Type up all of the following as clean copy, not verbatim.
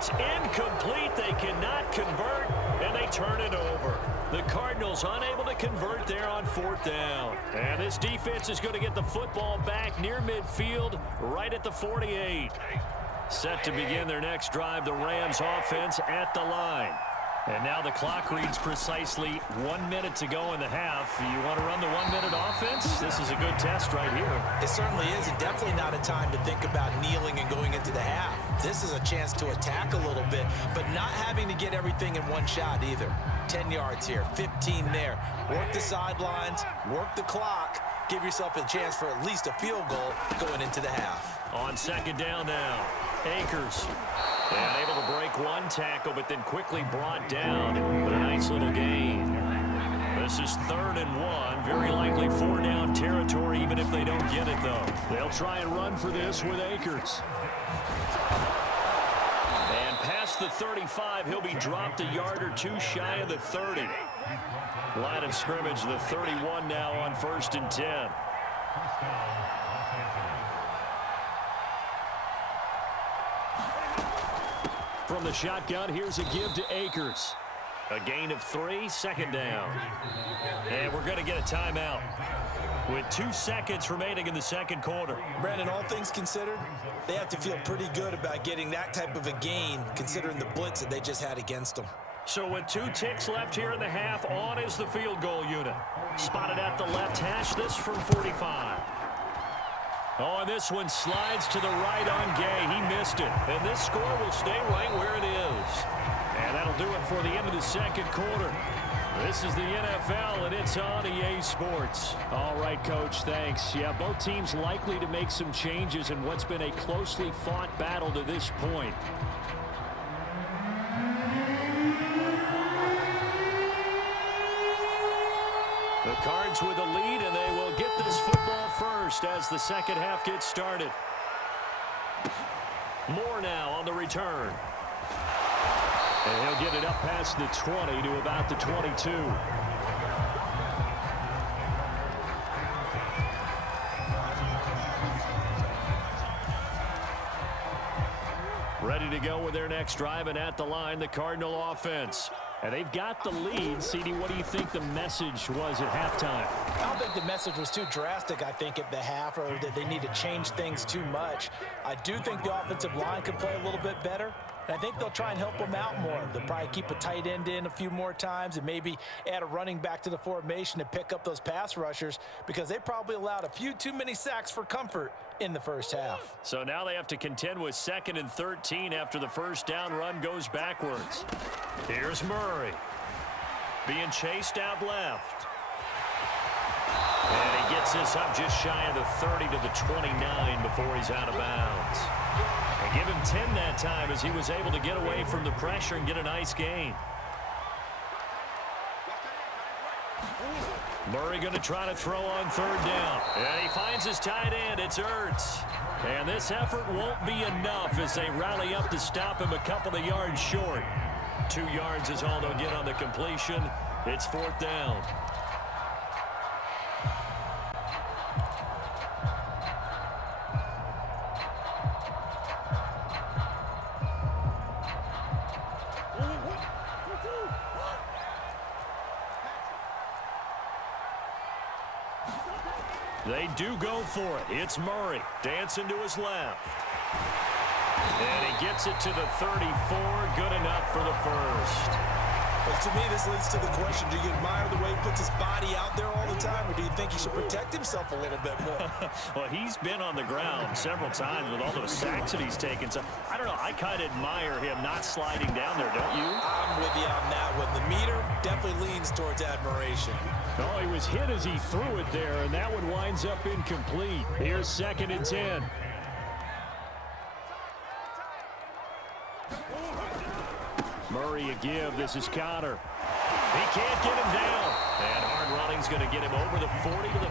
It's incomplete. They cannot convert, and they turn it over. The Cardinals unable to convert there on 4th down. And this defense is going to get the football back near midfield, right at the 48. Set to begin their next drive, the Rams offense at the line. And now the clock reads precisely 1 minute to go in the half. You want to run the 1 minute offense? This is a good test right here. It certainly is, and definitely not a time to think about kneeling and going into the half. This is a chance to attack a little bit, but not having to get everything in one shot either. 10 yards here, 15 there. Work the sidelines, work the clock. Give yourself a chance for at least a field goal going into the half. On 2nd down now, Akers. And able to break one tackle, but then quickly brought down. But a nice little gain. This is 3rd and 1. Very likely 4-down territory, even if they don't get it, though. They'll try and run for this with Akers. And past the 35, he'll be dropped a yard or two shy of the 30. Line of scrimmage, the 31 now on 1st and 10. From the shotgun, here's a give to Akers. A gain of 3, 2nd down. And we're going to get a timeout with 2 seconds remaining in the 2nd quarter. Brandon, all things considered, they have to feel pretty good about getting that type of a gain, considering the blitz that they just had against them. So with 2 ticks left here in the half, on is the field goal unit. Spotted at the left hash, this from 45. Oh, and this one slides to the right on Gay. He missed it. And this score will stay right where it is. And that'll do it for the end of the 2nd quarter. This is the NFL, and it's on EA Sports. All right, Coach, thanks. Yeah, both teams likely to make some changes in what's been a closely fought battle to this point. The Cards with a lead, and they will get this football first as the 2nd half gets started. Moore now on the return. And he'll get it up past the 20 to about the 22. Ready to go with their next drive, and at the line, the Cardinal offense. And they've got the lead. CD, what do you think the message was at halftime? I don't think the message was too drastic, I think, at the half, or that they need to change things too much. I do think the offensive line could play a little bit better. And I think they'll try and help them out more. They'll probably keep a tight end in a few more times and maybe add a running back to the formation to pick up those pass rushers, because they probably allowed a few too many sacks for comfort in the first half. So now they have to contend with 2nd and 13 after the first down run goes backwards. Here's Murray. Being chased out left. And he gets this up just shy of the 30 to the 29 before he's out of bounds. And give him 10 that time as he was able to get away from the pressure and get a nice gain. Murray going to try to throw on 3rd down. And he finds his tight end. It's Ertz. And this effort won't be enough as they rally up to stop him a couple of yards short. 2 yards is all they'll get on the completion. It's 4th down. They do go for it. It's Murray dancing to his left. And he gets it to the 34. Good enough for the first. But to me, this leads to the question, do you admire the way he puts his body out there all the time, or do you think he should protect himself a little bit more? Well, he's been on the ground several times with all those sacks that he's taken. So, I don't know, I kind of admire him not sliding down there, don't you? I'm with you on that one. The meter definitely leans towards admiration. Oh, he was hit as he threw it there, and that one winds up incomplete. Here's 2nd and 10. Murray a give. This is Connor. He can't get him down. And hard running's going to get him over the 40 to the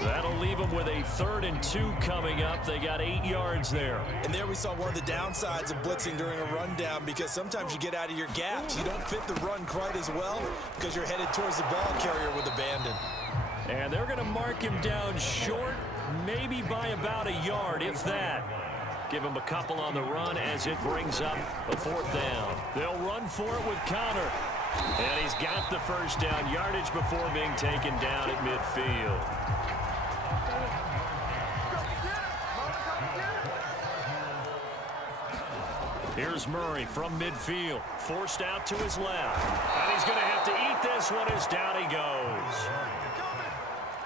42. That'll leave him with a 3rd and 2 coming up. They got 8 yards there. And there we saw one of the downsides of blitzing during a rundown, because sometimes you get out of your gaps. You don't fit the run quite as well because you're headed towards the ball carrier with abandon. And they're going to mark him down short, maybe by about a yard, if that. Give him a couple on the run as it brings up a 4th down. They'll run for it with Connor. And he's got the first down yardage before being taken down at midfield. Here's Murray from midfield. Forced out to his left. And he's going to have to eat this one as down he goes.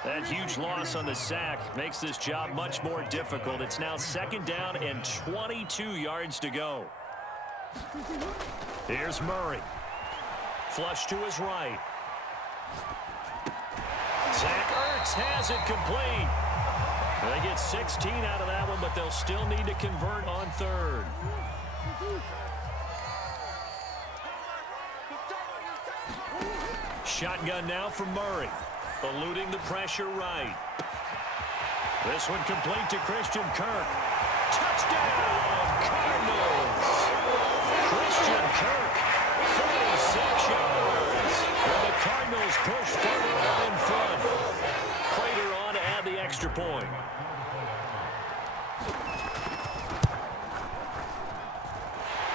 That huge loss on the sack makes this job much more difficult. It's now 2nd down and 22 yards to go. Here's Murray. Flush to his right. Zach Ertz has it complete. They get 16 out of that one, but they'll still need to convert on 3rd. Shotgun now from Murray. Eluding the pressure right. This one complete to Christian Kirk. Touchdown, Cardinals! Christian Kirk, 46 yards. And the Cardinals push further on in front. Prater on to add the extra point.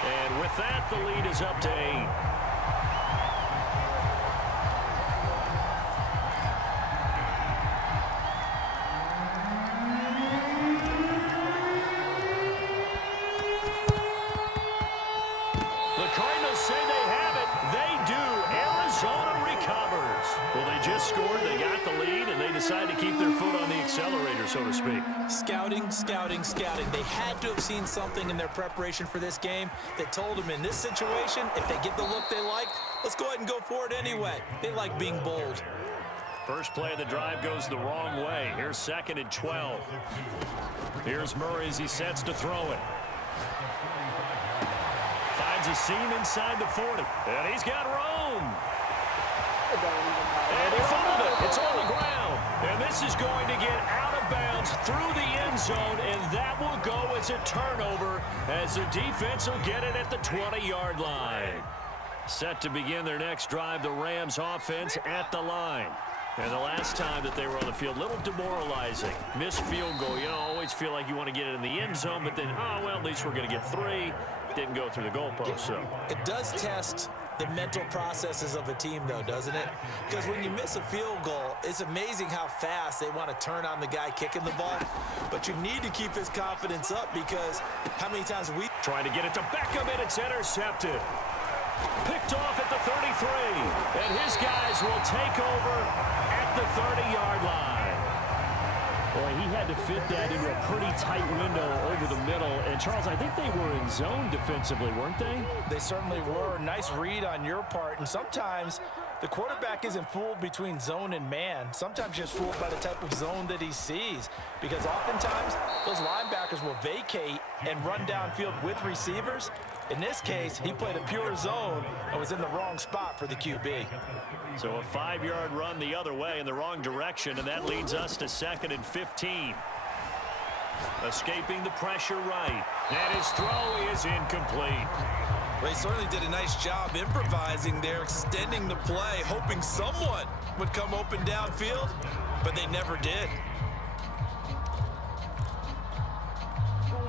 And with that, the lead is up to 8. Say they have it. They do. Arizona recovers. Well, they just scored. They got the lead, and they decide to keep their foot on the accelerator, so to speak. Scouting, scouting, scouting. They had to have seen something in their preparation for this game that told them in this situation, if they get the look they like, let's go ahead and go for it anyway. They like being bold. First play of the drive goes the wrong way. Here's 2nd and 12. Here's Murray as he sets to throw it. Finds a seam inside the 40. And he's got room. And he fumbled it. It's on the ground. And this is going to get out of bounds through the end zone, and that will go as a turnover as the defense will get it at the 20-yard line. Set to begin their next drive, the Rams offense at the line. And the last time that they were on the field, a little demoralizing. Missed field goal. You know, always feel like you want to get it in the end zone, but then, oh, well, at least we're going to get 3. Didn't go through the goalpost, so. It does test the mental processes of a team, though, doesn't it? Because when you miss a field goal, it's amazing how fast they want to turn on the guy kicking the ball. But you need to keep his confidence up because how many times we trying to get it to Beckham, and it's intercepted. Picked off at the 33, and his guys will take over at the 30-yard line. Boy, he had to fit that into a pretty tight window over the middle. And, Charles, I think they were in zone defensively, weren't they? They certainly were. Nice read on your part. And sometimes the quarterback isn't fooled between zone and man. Sometimes just fooled by the type of zone that he sees. Because oftentimes, those linebackers will vacate and run downfield with receivers. In this case, he played a pure zone and was in the wrong spot for the QB. So a 5-yard run the other way in the wrong direction, and that leads us to 2nd and 15. Escaping the pressure right. And his throw is incomplete. They certainly did a nice job improvising there, extending the play, hoping someone would come open downfield, but they never did.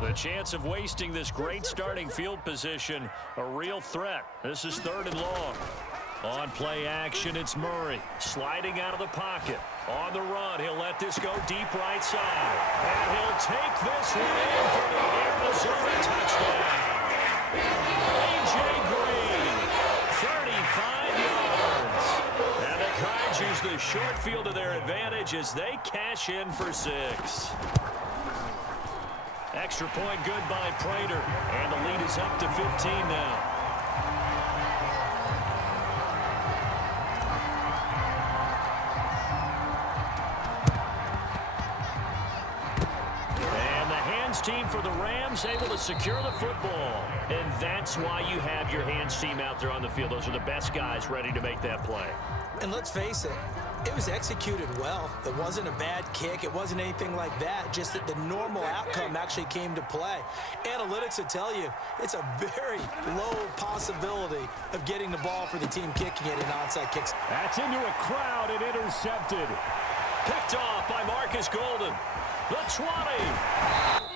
The chance of wasting this great starting field position, a real threat. This is 3rd and long. On play action, it's Murray sliding out of the pocket. On the run, he'll let this go deep right side. And he'll take this one in for the Arizona touchdown. A.J. Green, 35 yards. And the Cards use the short field to their advantage as they cash in for 6. Extra point good by Prater, and the lead is up to 15 now. And the hands team for the Rams able to secure the football. And that's why you have your hands team out there on the field. Those are the best guys ready to make that play. And let's face it, it was executed well. It wasn't a bad kick. It wasn't anything like that. Just that the normal outcome actually came to play. Analytics will tell you it's a very low possibility of getting the ball for the team kicking it in onside kicks. That's into a crowd and intercepted. Picked off by Marcus Golden. The 20.